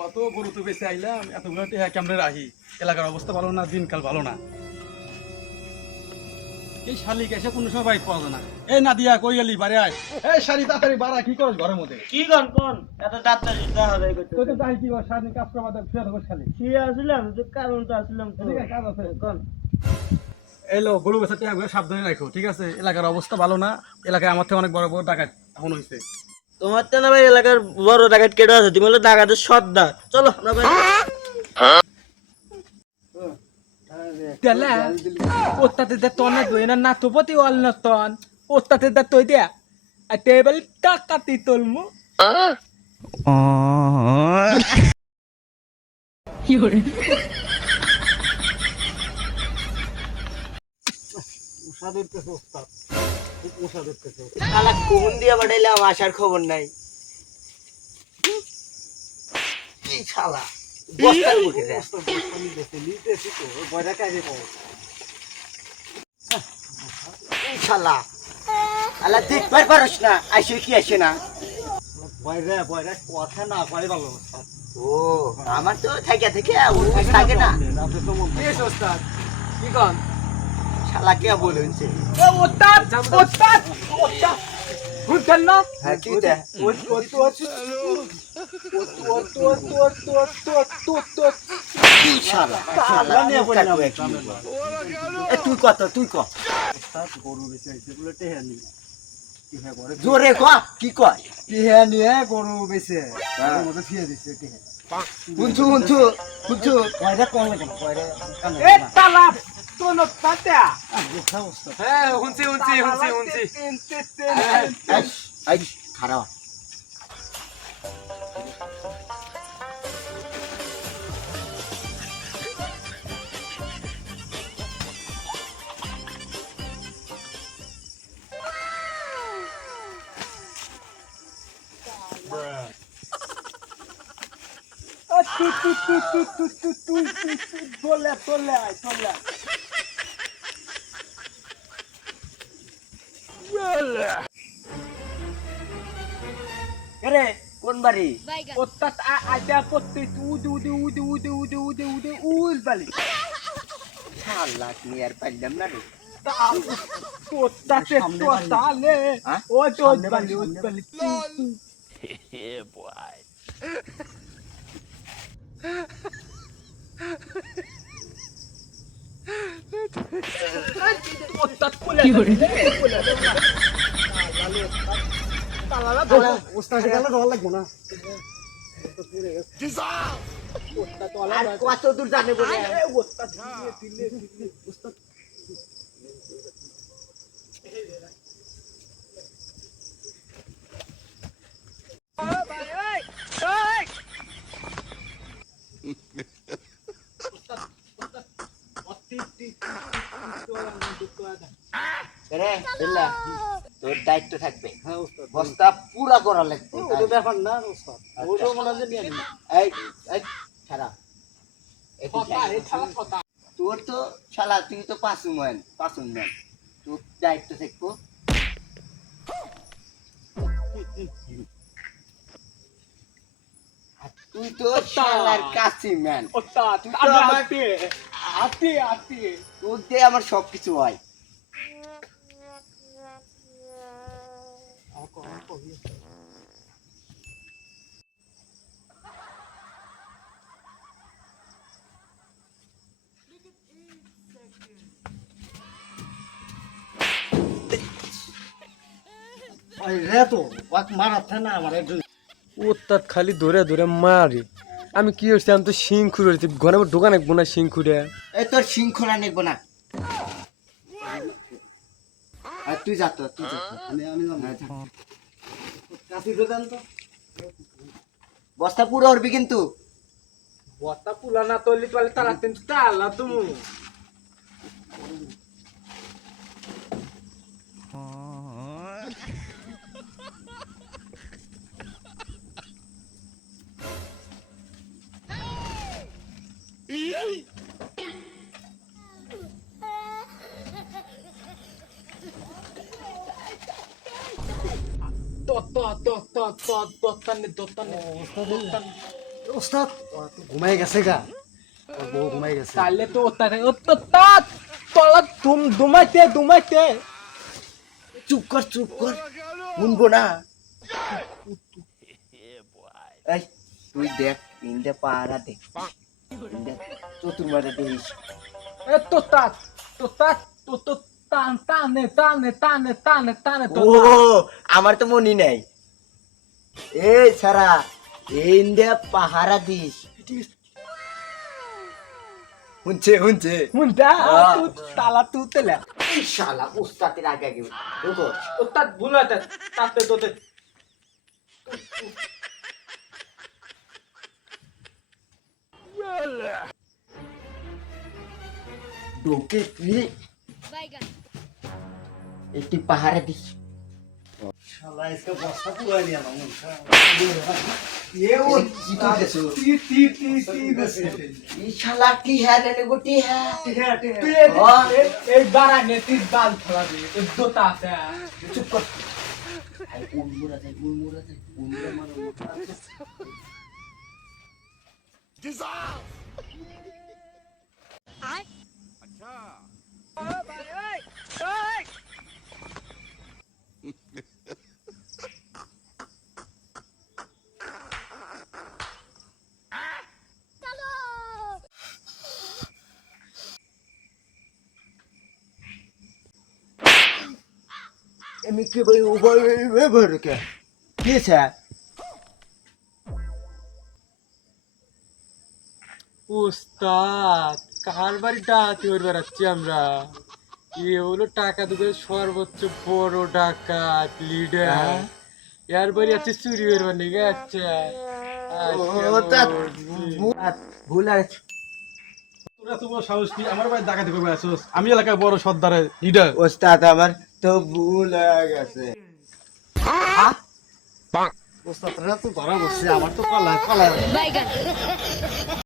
কত গরু তো বেঁচে আইলাম, এতগুলো টেহা কেমনে রাহি। এলাকার অবস্থা ভালো না, দিনকাল ভালো না। এই শালিক এসে কোনো সময় বাইক পাওয়া যায় না। এই নাদিয়া কই গেলি? বাড়ি আয়। এই শালি তাড়াতাড়ি বাড়া, কি করছ ঘরের মধ্যে? কি গান কোন এত ডাক্তার দেখা যায় করতে তোকে যাই কি কর, শালি কাজ করবা দে, ফের হবে শালি। কি আসলাম তো কারণ তো আসলাম তো ঠিক আছে, কাজ আছে। কোন এলো গরু বেচা টেহাগুলো সাবধানে রাখো, ঠিক আছে? এলাকার অবস্থা ভালো না। এলাকায় আমার থেকে অনেক বড় বড় ডাকাত এখন হইছে। তোমার তো না ভাই এলাকার বড় ডাকাত কেটে আছে তুমি হলো ডাকাতের সর্দার চলো আমরা ভাই Dala, otate da tona doina na to poti wal na ton. Otate da toy dia. A table takati tolmu. Yore. ওষাদের কাছে ওস্তাদ, খুব ওষাদের কাছে। শালা কোন দিয়া বাড়াইলাম আসার খবর নাই কি শালা বস্তার মুখে দেয় ওস্তাদ পানি দিতে নিতেছি তো, বয়রা কাজে পাও। এই শালা আলা দেখবার পারস না আইসে কি আসে না বয়রা বয়রা কথা না কয় ভালো ওস্তাদ। ও আমার তো থাকিয়া থেকে থাকে না রাতে তো মন Yes, ostad. Ikon. শালা কে বলছে Otad, otad, otad. Guntan no? হ্যাঁ কি দেয় কি শালা শালা নিয়ে পড়ে না এ তুই কত তুই ক ওস্তাদ গরু বেঁচে আইছে বলে টেহা নি। টেহা করে জোরে ক কি কয় টেহা নিয়ে গরু বেঁচে ওর মধ্যে ফিরে দিচ্ছে টেহা। হুনছু হুনছু হুনছু বয়রা কম লাগে না, বয়রা কানে Eh, talap. Tono tatea. কথা ওস্তাদ। Eh, hunsi, hunsi, hunsi, hunsi. I খারাপ Tolle, tolle, tolle. রে কোন বাড়ি Otad ada potti ude ul bali. শালা কি আর পাইলাম না রে Otad to tale. হ্যাঁ? Od bali, od bali. Otad pula. ওস্তাদ গেলে ডর লাগবো না। আর কত দূর জানে বলে রে বিল্লা তোর দায়িত্ব থাকবে হ্যাঁ ওস্তাদ। বস্তা পুরা করা লাগবে ওটা ব্যাপার না ওস্তাদ, ওটা বলা যে নিয়ে নিন। এই এই খারাপ তোর তো শালা তুই তো পাঁচুম্যান তোর দায়িত্ব থাকবো আর তুই তো শালার কাছি man Otad, Tudo ada amat. hati. তোর দিয়ে আমার সবকিছু হয় ওই রে তো ওয়াক মারাতে না আমার একজন। ওস্তাদ খালি ধরে ধরে মারে। আমি কি হচ্ছে, আমি তো শিং খুঁড়ে ঘরে ঢোকান একবো না শিং খুঁড়ে। এই তোর শৃঙ্খলা নেবো না আর তুই যা তো তুই যা তো। আমি জানি। হ্যাঁ, যা। কাশি তো দেন তো। বস্তা পুরো উঠবি কিন্তু Bota pula na toli tu ali tala tentu tala tu mu. Dot, dot, dot, dot, dot, dotan, dotan, dotan. ওস্তাদ ও তো ঘুমাই গেছে গা ওর বউ ঘুমাই গেছে তাহলে তো ওস্তাদ তলা দুমাইতে চুপ কর শুনবো না এই তুই দেখ ইন্দে পাহারা দেখ চতুর মারা দেখিস এ তো টানে তো ও আমার তো মনে নাই এ সারা ইন্দে পাহারা দিস শুনছে মুন্ডা তালা তুতেলে এই শালা উস্তাদের আগে আগে দেখো ওস্তাদ ভুলাতে তাতে তোতে ঢোকে তুই একটি পাহারা দিস শালা इसका बस्ता पूरा नहीं आना मुझे ये वो এই শালা কি হ্যাঁ রে গোটি হ্যাঁ তুই हाँ। এই বারানে তুই বাল ফলাবি এই দোতা আছে চুপ কর আই উড়মুড়া যায় উড়মুড়া মারো এমনি কি ভাই ও ভাই ভর কে কি আছে উস্তাদ কার বাড়ি ডাকাতি করে বেড়াচ্ছি আমরা এ হলো টাকা দুটো সর্বোচ্চ বড় ডাকাত লিডার এর বাড়ি আছে চুরি বেরবার নিয়ে যাচ্ছে ভুল আছে তোরা তো বড় সাহস কি আমার ভাই ডাকাতি করবে আসোস আমি এলাকার বড় সর্দারের লিডার ওস্তাদ আমার তো ভুল হয়ে গেছে ওস্তাদরা তো ধরা বসছে আমার তো কলা